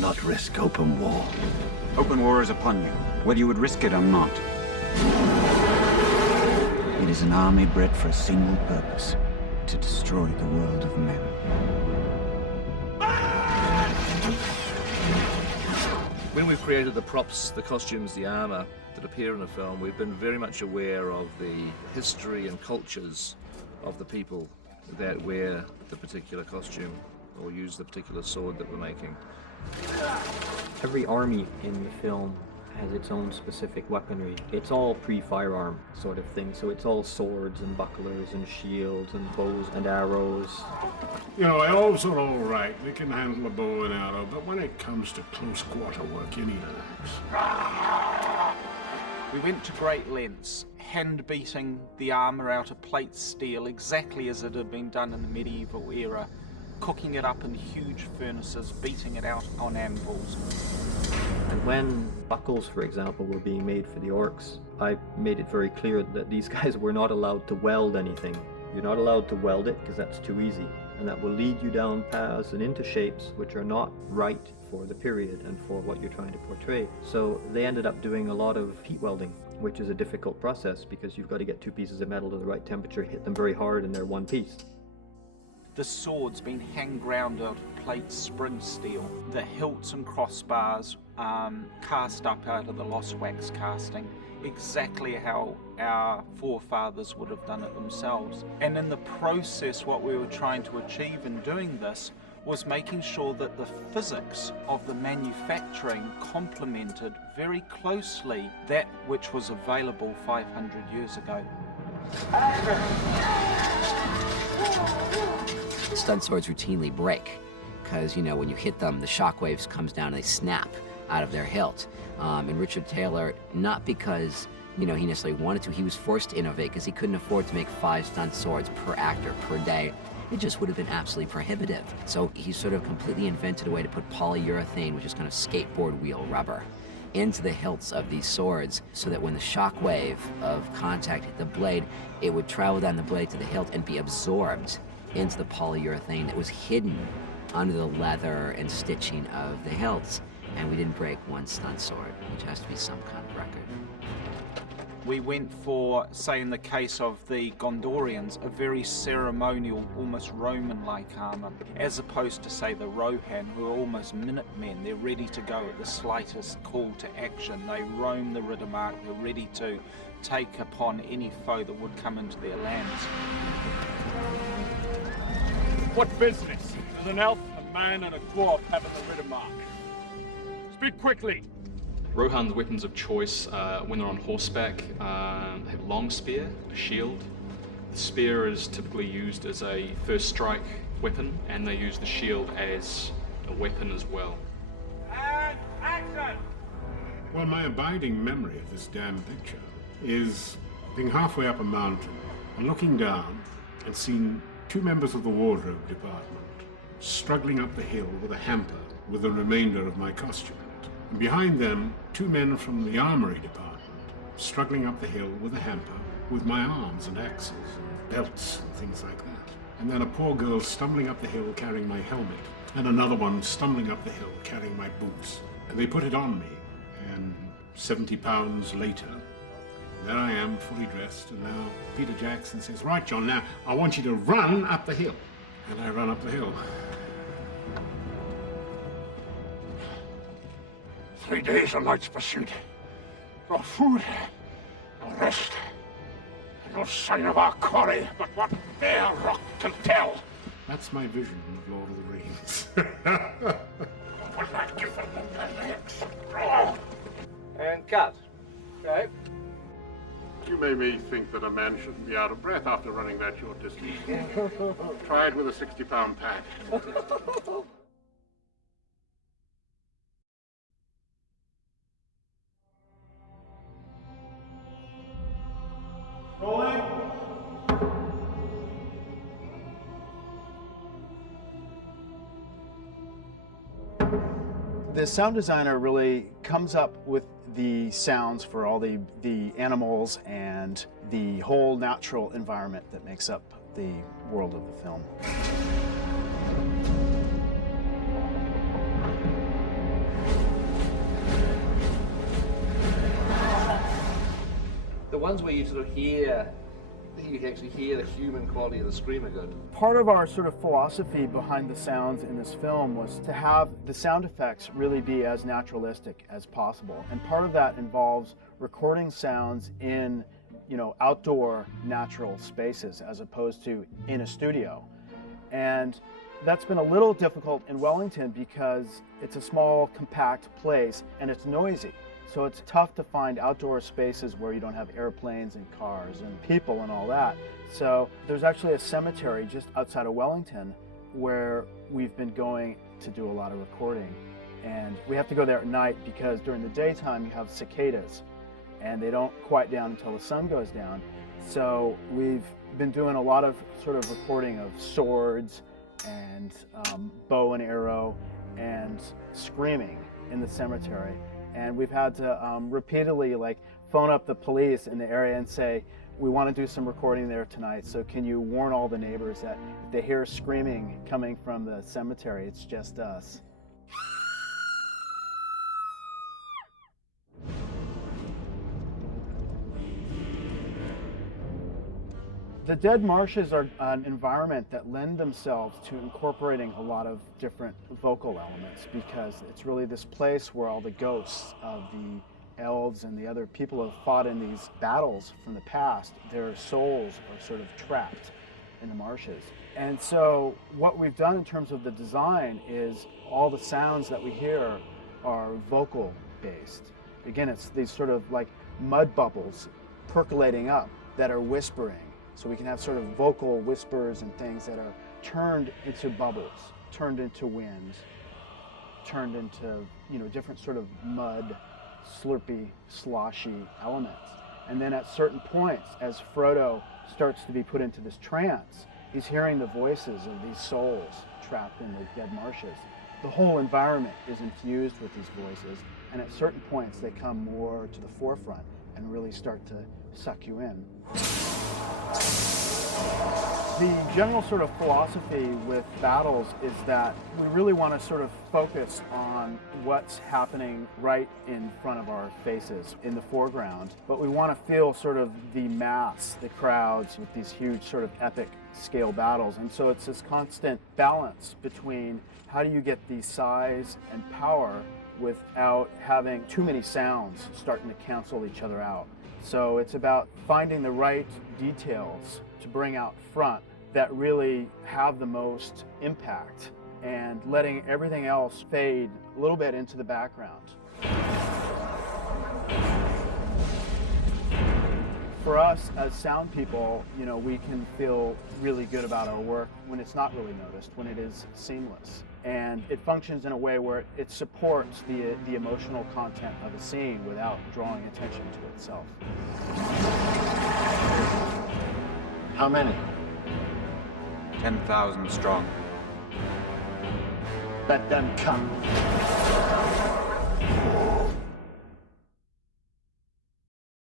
not risk open war. Open war is upon you, whether you would risk it or not. It is an army bred for a single purpose, to destroy the world of men. When we've created the props, the costumes, the armor that appear in the film, we've been very much aware of the history and cultures of the people that wear the particular costume or use the particular sword that we're making. Every army in the film has its own specific weaponry. It's all pre-firearm sort of thing, so it's all swords and bucklers and shields and bows and arrows. You know, elves are all right. They can handle a bow and arrow, but when it comes to close quarter work, you need an axe. We went to great lengths, hand beating the armor out of plate steel exactly as it had been done in the medieval era, cooking it up in huge furnaces, beating it out on anvils. And when buckles, for example, were being made for the orcs, I made it very clear that these guys were not allowed to weld anything. You're not allowed to weld it because that's too easy, and that will lead you down paths and into shapes which are not right for the period and for what you're trying to portray. So they ended up doing a lot of heat welding, which is a difficult process because you've got to get two pieces of metal to the right temperature, hit them very hard, and they're one piece. The sword's been hand ground out of plate spring steel. The hilts and crossbars cast up out of the lost wax casting, exactly how our forefathers would have done it themselves. And in the process, what we were trying to achieve in doing this was making sure that the physics of the manufacturing complemented very closely that which was available 500 years ago. Stunt swords routinely break because, you know, when you hit them, the shockwaves comes down and they snap out of their hilt. And Richard Taylor, not because, you know, he necessarily wanted to, he was forced to innovate because he couldn't afford to make 5 stunt swords per actor per day. It just would have been absolutely prohibitive. So he sort of completely invented a way to put polyurethane, which is kind of skateboard wheel rubber, into the hilts of these swords so that when the shock wave of contact hit the blade, it would travel down the blade to the hilt and be absorbed into the polyurethane that was hidden under the leather and stitching of the hilts. And we didn't break one stunt sword, which has to be some kind of record. We went for, say in the case of the Gondorians, a very ceremonial, almost Roman-like armor, as opposed to, say, the Rohan, who are almost Minutemen. They're ready to go at the slightest call to action. They roam the Riddermark, they're ready to take upon any foe that would come into their lands. What business does an elf, a man, and a dwarf have in the Riddermark? Speak quickly! Rohan's weapons of choice, when they're on horseback, have long spear, a shield. The spear is typically used as a first strike weapon, and they use the shield as a weapon as well. And action! Well, my abiding memory of this damn picture is being halfway up a mountain and looking down and seeing 2 members of the wardrobe department struggling up the hill with a hamper with the remainder of my costume in it. And behind them, 2 men from the armory department struggling up the hill with a hamper with my arms and axes and belts and things like that. And then a poor girl stumbling up the hill carrying my helmet, and another one stumbling up the hill carrying my boots. And they put it on me, and 70 pounds later, there I am, fully dressed, and now Peter Jackson says, "Right, John, now I want you to run up the hill." And I run up the hill. 3 days of night's pursuit. No food, no rest, no sign of our quarry, but what bare rock can tell. That's my vision of Lord of the Rings. Will not give them their legs. Oh. And cut. Okay. You made me think that a man shouldn't be out of breath after running that short distance. Try it with a 60-pound pack. Rolling. The sound designer really comes up with the sounds for all the animals and the whole natural environment that makes up the world of the film. ones where you sort of hear, you can actually hear the human quality of the scream are good. Part of our sort of philosophy behind the sounds in this film was to have the sound effects really be as naturalistic as possible. And part of that involves recording sounds in, outdoor natural spaces as opposed to in a studio. And that's been a little difficult in Wellington because it's a small, compact place and it's noisy. So it's tough to find outdoor spaces where you don't have airplanes and cars and people and all that. So there's actually a cemetery just outside of Wellington where we've been going to do a lot of recording. And we have to go there at night because during the daytime you have cicadas and they don't quiet down until the sun goes down. So we've been doing a lot of sort of recording of swords and bow and arrow and screaming in the cemetery. And we've had to repeatedly phone up the police in the area and say, we want to do some recording there tonight, so can you warn all the neighbors that if they hear screaming coming from the cemetery, it's just us. The dead marshes are an environment that lend themselves to incorporating a lot of different vocal elements because it's really this place where all the ghosts of the elves and the other people who have fought in these battles from the past, their souls are sort of trapped in the marshes. And so what we've done in terms of the design is all the sounds that we hear are vocal based. Again, it's these sort of like mud bubbles percolating up that are whispering. So we can have sort of vocal whispers and things that are turned into bubbles, turned into wind, turned into, different sort of mud, slurpy, sloshy elements. And then at certain points, as Frodo starts to be put into this trance, he's hearing the voices of these souls trapped in the dead marshes. The whole environment is infused with these voices, and at certain points they come more to the forefront and really start to suck you in. The general sort of philosophy with battles is that we really want to sort of focus on what's happening right in front of our faces in the foreground, but we want to feel sort of the mass, the crowds with these huge sort of epic scale battles. And so it's this constant balance between how do you get the size and power without having too many sounds starting to cancel each other out. So it's about finding the right details to bring out front that really have the most impact and letting everything else fade a little bit into the background. For us as sound people, we can feel really good about our work when it's not really noticed, when it is seamless. And it functions in a way where it supports the emotional content of a scene without drawing attention to itself. How many? 10,000 strong. Let them come.